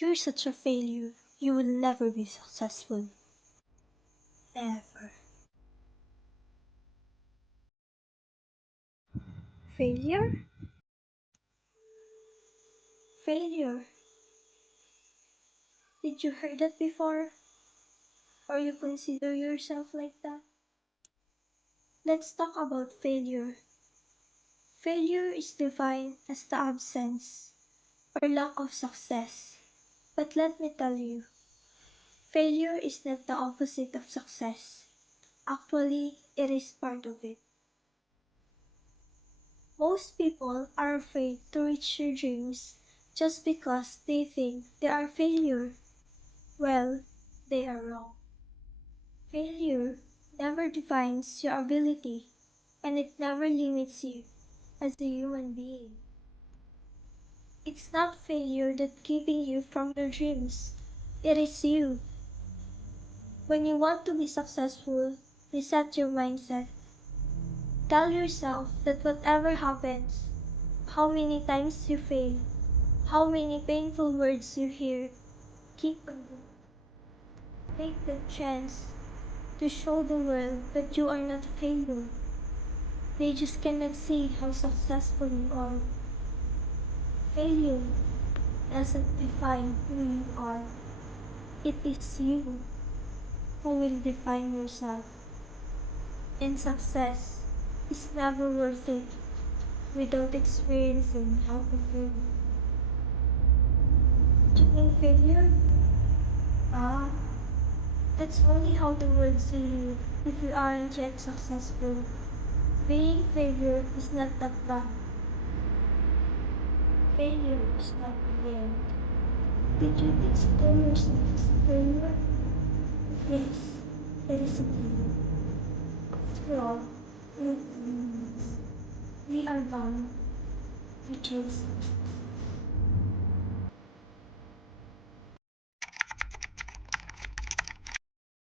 You're such a failure. You will never be successful. Never. Failure? Failure. Did you hear that before? Or you consider yourself like that? Let's talk about failure. Failure is defined as the absence or lack of success. But let me tell you, failure is not the opposite of success. Actually, it is part of it. Most people are afraid to reach their dreams just because they think they are failure. Well, they are wrong. Failure never defines your ability, and it never limits you as a human being. It's not failure that's keeping you from your dreams. It is you. When you want to be successful, reset your mindset. Tell yourself that whatever happens, how many times you fail, how many painful words you hear, keep on going. Take the chance to show the world that you are not a failure. They just cannot see how successful you are. Failure doesn't define who you are. It is you who will define yourself. And success is never worth it without experiencing how to fail. Doing failure? Ah, that's only how the world sees you if you aren't yet successful. Being failure is not that bad. Failure is not the end. Did you consider yourself as a failure? Yes, it is a failure. After all, we are humans. We are bound. We choose.